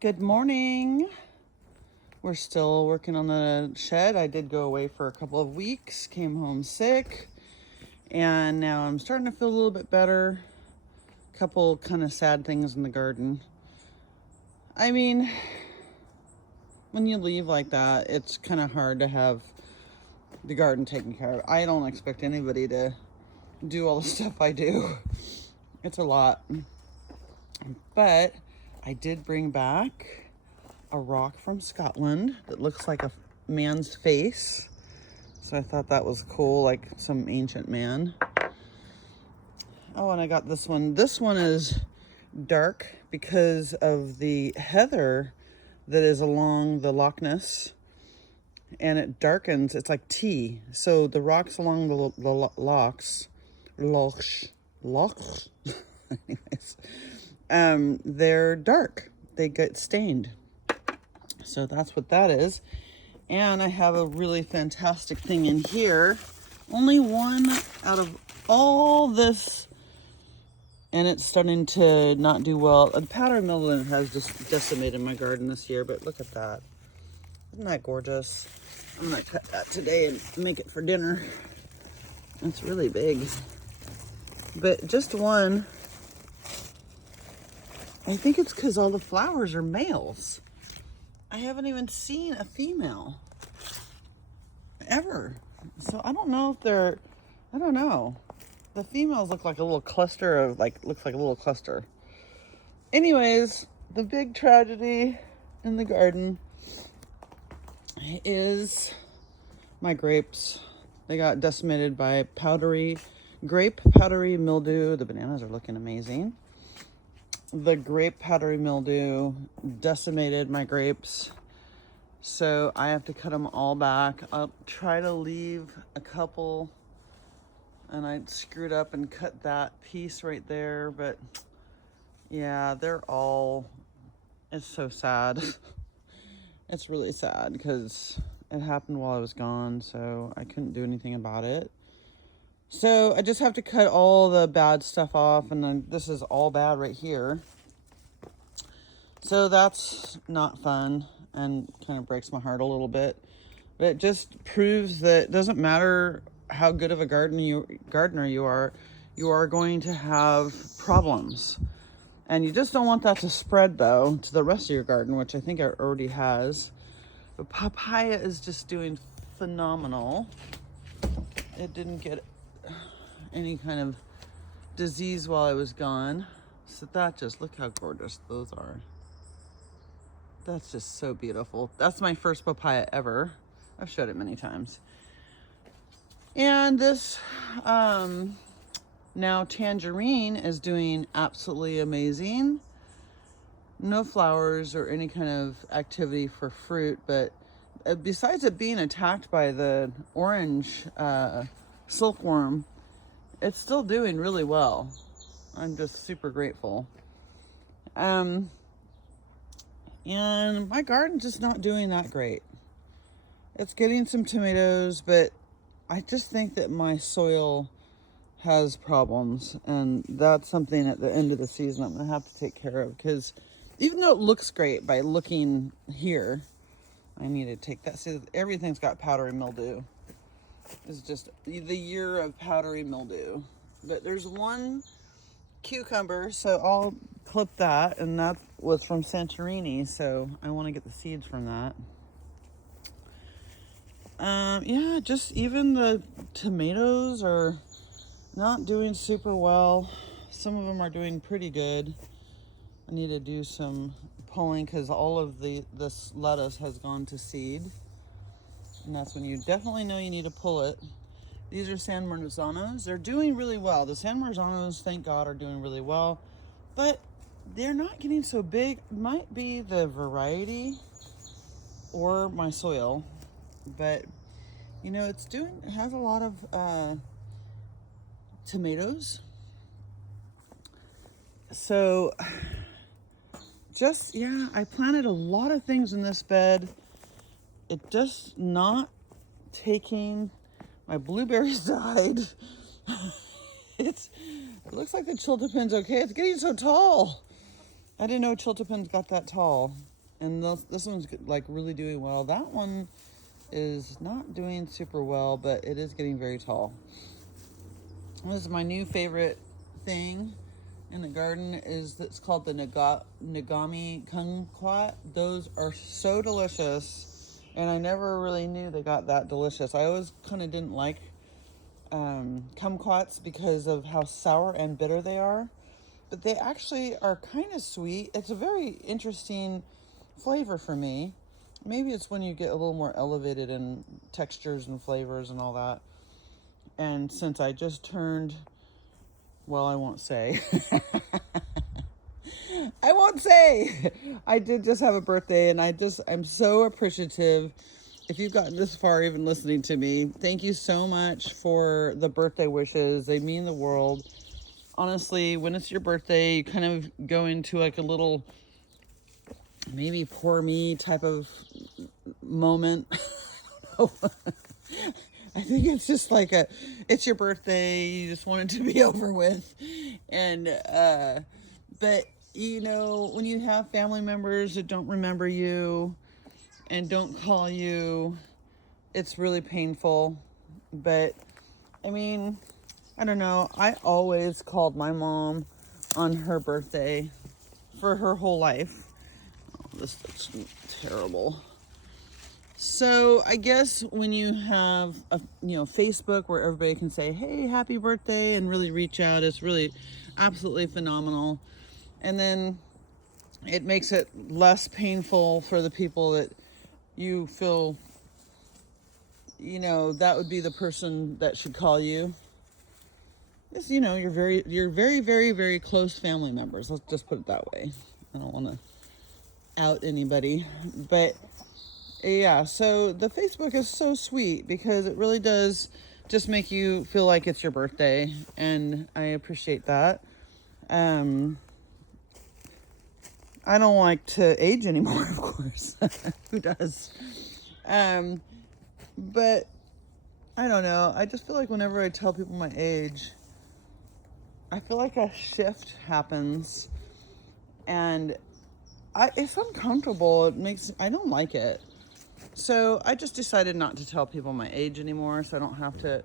Good morning. We're still working on the shed. I did go away for a couple of weeks, came home sick, and now I'm starting to feel a little bit better. Couple kind of sad things in the garden. I mean, when you leave like that, it's kind of hard to have the garden taken care of. I don't expect anybody to do all the stuff I do. It's a lot. But I did bring back a rock from Scotland that looks like a man's face. So I thought that was cool, like some ancient man. Oh, and I got this one. This one is dark because of the heather that is along the Loch Ness. And it darkens, it's like tea. So the rocks along the lochs, anyways, they're dark. They get stained. So that's what that is. And I have a really fantastic thing in here. Only one out of all this, and it's starting to not do well. The powdery mildew has just decimated my garden this year, but look at that. Isn't that gorgeous? I'm gonna cut that today and make it for dinner. It's really big. But just one. I think it's because all the flowers are males. I haven't even seen a female ever. So I don't know if they're, I don't know. The females look like a little cluster of, looks like a little cluster. Anyways, the big tragedy in the garden is my grapes. They got decimated by grape powdery mildew. The bananas are looking amazing. The grape powdery mildew decimated my grapes. So I have to cut them all back. I'll try to leave a couple, and I screwed up and cut that piece right there, but yeah, it's so sad. It's really sad because it happened while I was gone, so I couldn't do anything about it. So I just have to cut all the bad stuff off, and then this is all bad right here. So that's not fun and kind of breaks my heart a little bit. But it just proves that it doesn't matter how good of a gardener you are going to have problems. And you just don't want that to spread, though, to the rest of your garden, which I think it already has. But papaya is just doing phenomenal. It didn't get any kind of disease while I was gone. So look how gorgeous those are. That's just so beautiful. That's my first papaya ever. I've showed it many times. And this now tangerine is doing absolutely amazing. No flowers or any kind of activity for fruit, but besides it being attacked by the orange silkworm, it's still doing really well. I'm just super grateful. And my garden's just not doing that great. It's getting some tomatoes, but I just think that my soil has problems, and that's something at the end of the season I'm gonna have to take care of, because even though it looks great by looking here, I need to take that. See, everything's got powdery mildew. It's just the year of powdery mildew. But there's one cucumber, so I'll clip that, and that was from Santorini, so I want to get the seeds from that. Yeah, just even the tomatoes are not doing super well. Some of them are doing pretty good. I need to do some pulling because all of this lettuce has gone to seed, and that's when you definitely know you need to pull it. These are San Marzanos. They're doing really well. The San Marzanos, thank God, are doing really well, but they're not getting so big. It might be the variety or my soil, but you know, it has a lot of tomatoes. So I planted a lot of things in this bed. It just not taking. My blueberries died. It looks like the chiltepin's okay. It's getting so tall. I didn't know Chiltepin's got that tall. And this one's like really doing well. That one is not doing super well, but it is getting very tall. This is my new favorite thing in the garden. It's called the Nagami kumquat. Those are so delicious, and I never really knew they got that delicious. I always kind of didn't like kumquats because of how sour and bitter they are, but they actually are kind of sweet. It's a very interesting flavor for me. Maybe it's when you get a little more elevated in textures and flavors and all that. And since I just turned, well, I won't say. I won't say. I did just have a birthday, and I'm so appreciative. If you've gotten this far even listening to me, thank you so much for the birthday wishes. They mean the world. Honestly, when it's your birthday, you kind of go into like a little, maybe poor me type of moment. I don't know. I think it's just like it's your birthday, you just want it to be over with. And, but you know, when you have family members that don't remember you and don't call you, it's really painful. But I mean, I don't know. I always called my mom on her birthday for her whole life. Oh, this looks terrible. So I guess when you have Facebook where everybody can say, hey, happy birthday, and really reach out, it's really absolutely phenomenal. And then it makes it less painful for the people that you feel, that would be the person that should call you. It's, you're very, very, very close family members. Let's just put it that way. I don't want to out anybody, but yeah, so the Facebook is so sweet because it really does just make you feel like it's your birthday, and I appreciate that. I don't like to age anymore, of course. Who does? But I don't know. I just feel like whenever I tell people my age, I feel like a shift happens, and it's uncomfortable. I don't like it. So I just decided not to tell people my age anymore, so I don't have to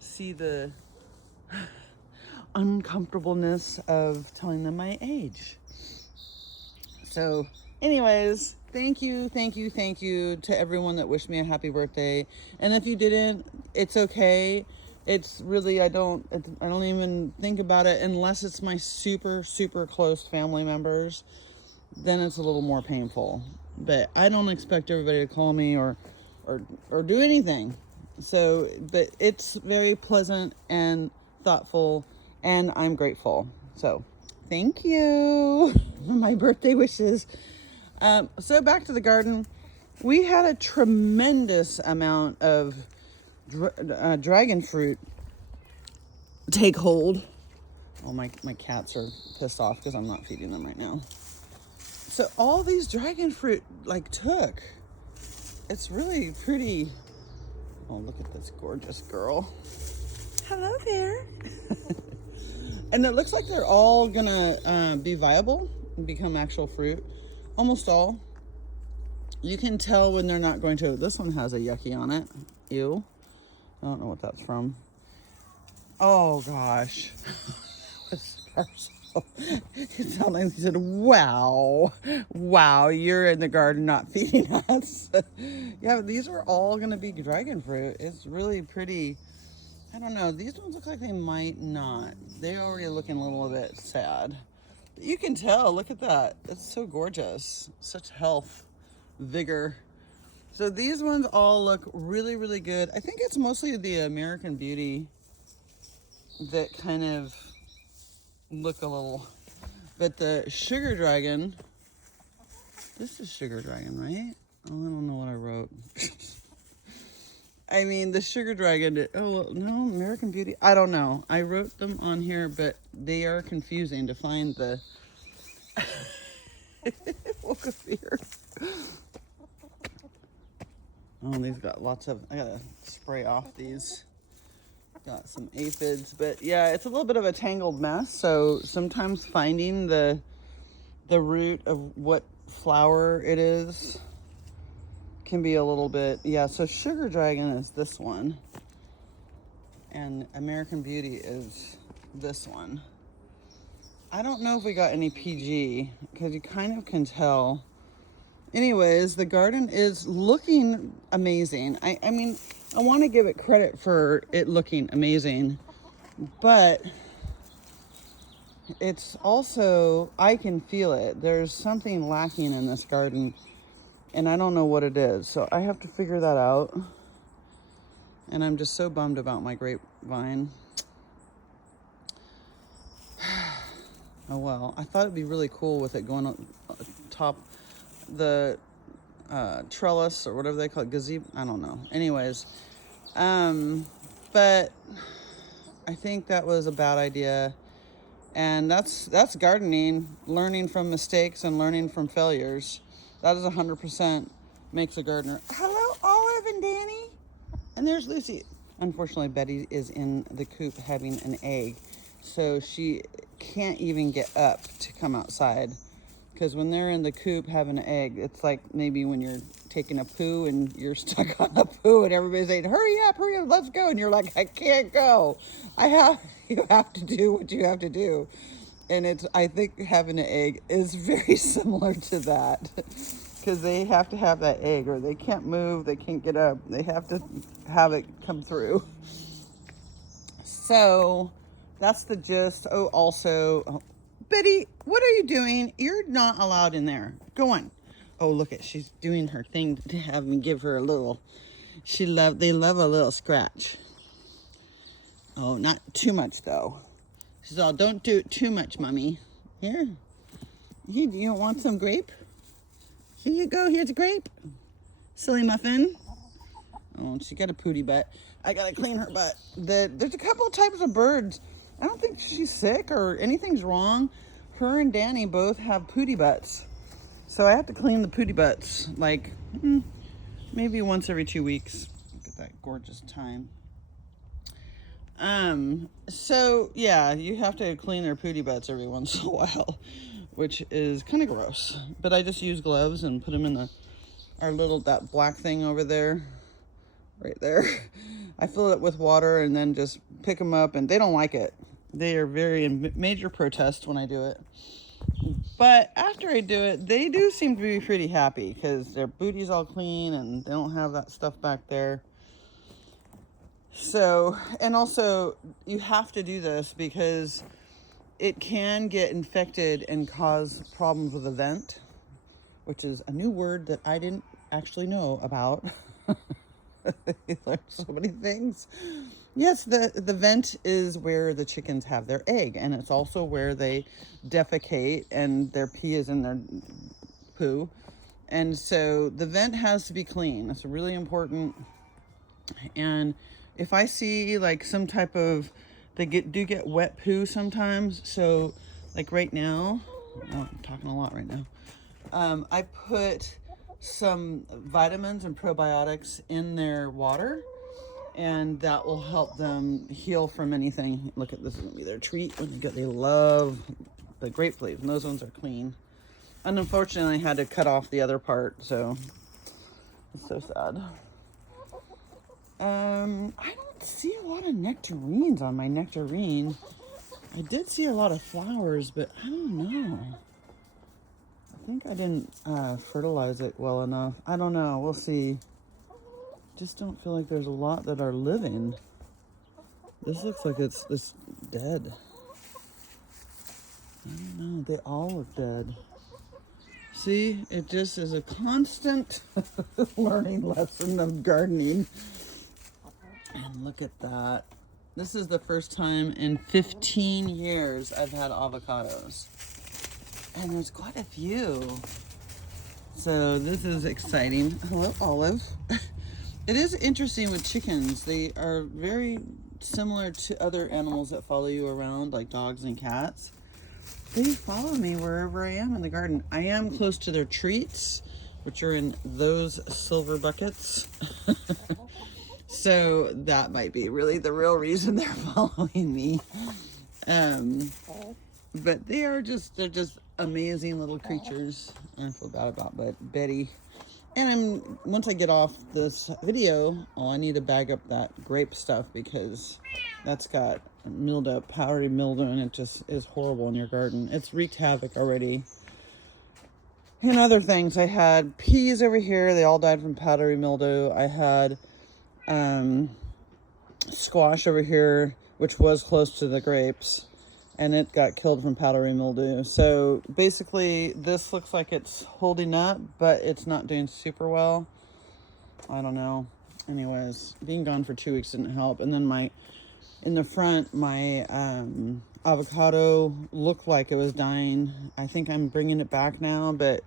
see the uncomfortableness of telling them my age. So anyways, thank you to everyone that wished me a happy birthday. And if you didn't, it's okay. It's really, I don't even think about it unless it's my super, super close family members. Then it's a little more painful. But I don't expect everybody to call me or do anything. So, but it's very pleasant and thoughtful, and I'm grateful. So, thank you for my birthday wishes. So back to the garden. We had a tremendous amount of dragon fruit take hold. Oh, my cats are pissed off because I'm not feeding them right now. So all these dragon fruit took. It's really pretty. Oh, look at this gorgeous girl. Hello there. And it looks like they're all gonna be viable and become actual fruit. Almost all. You can tell when they're not going to. This one has a yucky on it. Ew. I don't know what that's from. Oh gosh. It sounded like he said, wow, you're in the garden not feeding us. Yeah, these are all going to be dragon fruit. It's really pretty. I don't know. These ones look like they might not. They're already looking a little bit sad. But you can tell. Look at that. It's so gorgeous. Such health, vigor. So these ones all look really, really good. I think it's mostly the American Beauty that kind of look a little, but the Sugar Dragon, this is Sugar Dragon, right? Oh, I don't know what I wrote. I mean, the Sugar Dragon, oh, no, American Beauty, I don't know. I wrote them on here, but they are confusing to find the, woke up here. Oh, these got lots of, I gotta spray off these. Got some aphids, but yeah, it's a little bit of a tangled mess. So sometimes finding the the root of what flower it is can be a little bit, yeah. So Sugar Dragon is this one, and American Beauty is this one. I don't know if we got any PG because you kind of can tell. Anyways, the garden is looking amazing. I mean, I want to give it credit for it looking amazing, but it's also, I can feel it. There's something lacking in this garden, and I don't know what it is. So I have to figure that out. And I'm just so bummed about my grapevine. Oh well, I thought it'd be really cool with it going on top the trellis or whatever they call it, gazebo. I don't know. Anyways, but I think that was a bad idea. And that's gardening, learning from mistakes and learning from failures. That is 100% makes a gardener. Hello, Olive and Danny. And there's Lucy. Unfortunately, Betty is in the coop having an egg. So she can't even get up to come outside. Because when they're in the coop having an egg, it's like maybe when you're taking a poo and you're stuck on a poo and everybody's saying, hurry up, let's go. And you're like, I can't go. You have to do what you have to do. And I think having an egg is very similar to that. Because they have to have that egg or they can't move, they can't get up. They have to have it come through. So that's the gist. Oh, also, Betty, what are you doing? You're not allowed in there. Go on. Oh, look at, she's doing her thing to have me give her a little. They love a little scratch. Oh, not too much though. She's all, don't do it too much, Mommy. Here, you don't want some grape? Here you go, here's a grape. Silly muffin. Oh, she got a pooty butt. I gotta clean her butt. There's a couple of types of birds. I don't think she's sick or anything's wrong. Her and Danny both have pooty butts. So I have to clean the pooty butts like maybe once every 2 weeks. Look at that gorgeous time. So yeah, you have to clean their pooty butts every once in a while, which is kind of gross. But I just use gloves and put them in that black thing over there, right there. I fill it with water and then just pick them up, and they don't like it. They are very in major protest when I do it. But after I do it, they do seem to be pretty happy because their booty's all clean and they don't have that stuff back there. So, and also you have to do this because it can get infected and cause problems with the vent, which is a new word that I didn't actually know about. I learned so many things. Yes, the vent is where the chickens have their egg, and it's also where they defecate and their pee is in their poo. And so the vent has to be clean. That's really important. And if I see like some type of, they do get wet poo sometimes. So like right now, oh, I'm talking a lot right now. I put some vitamins and probiotics in their water, and that will help them heal from anything. Look at this, is gonna be their treat when they love the grape leaves, and those ones are clean. And unfortunately, I had to cut off the other part, so it's so sad. I don't see a lot of nectarines on my nectarine. I did see a lot of flowers, but I don't know. I think I didn't fertilize it well enough. I don't know. We'll see. Just don't feel like there's a lot that are living. This looks like it's this dead. I don't know. They all look dead. See, it just is a constant learning lesson of gardening. And look at that. This is the first time in 15 years I've had avocados. And there's quite a few. So this is exciting. Hello, Olive. It is interesting with chickens. They are very similar to other animals that follow you around, like dogs and cats. They follow me wherever I am in the garden. I am close to their treats, which are in those silver buckets. So that might be really the real reason they're following me. But they're just amazing little creatures. I feel bad about, but Betty. And once I get off this video, I need to bag up that grape stuff because that's got mildew, powdery mildew, and it just is horrible in your garden. It's wreaked havoc already. And other things, I had peas over here. They all died from powdery mildew. I had squash over here, which was close to the grapes, and it got killed from powdery mildew. So basically this looks like it's holding up, but it's not doing super well. I don't know. Anyways, being gone for 2 weeks didn't help. And then in the front, my avocado looked like it was dying. I think I'm bringing it back now, but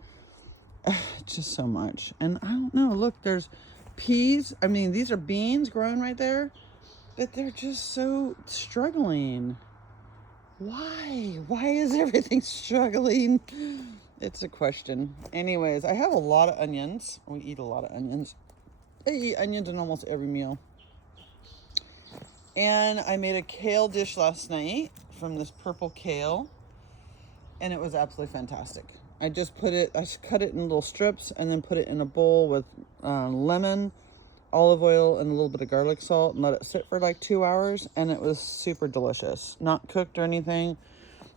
just so much. And I don't know, look, there's peas. I mean, these are beans growing right there, but they're just so struggling. Why is everything struggling? It's a question. Anyways, I have a lot of onions. We eat a lot of onions. I eat onions in almost every meal. And I made a kale dish last night from this purple kale, and it was absolutely fantastic. I cut it in little strips and then put it in a bowl with lemon, olive oil, and a little bit of garlic salt, and let it sit for like 2 hours, and it was super delicious. Not cooked or anything,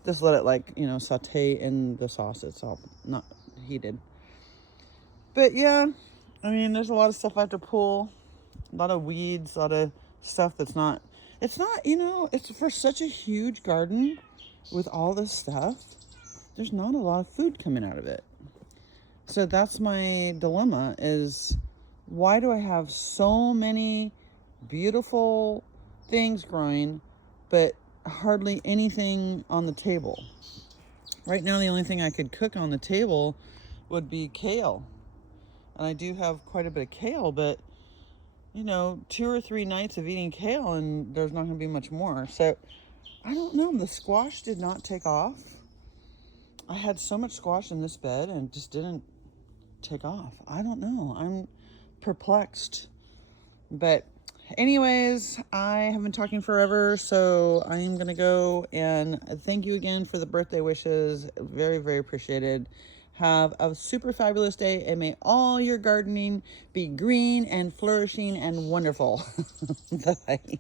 just let it saute in the sauce itself, not heated. But yeah, I mean, there's a lot of stuff I have to pull, a lot of weeds, a lot of stuff it's for such a huge garden with all this stuff, there's not a lot of food coming out of it. So that's my dilemma, is why do I have so many beautiful things growing, but hardly anything on the table? Right now, the only thing I could cook on the table would be kale. And I do have quite a bit of kale, but 2 or 3 nights of eating kale and there's not going to be much more. So I don't know. The squash did not take off. I had so much squash in this bed and it just didn't take off. I don't know. I'm perplexed. But anyways, I have been talking forever, so I am going to go, and thank you again for the birthday wishes. Very, very appreciated. Have a super fabulous day, and may all your gardening be green and flourishing and wonderful. Bye.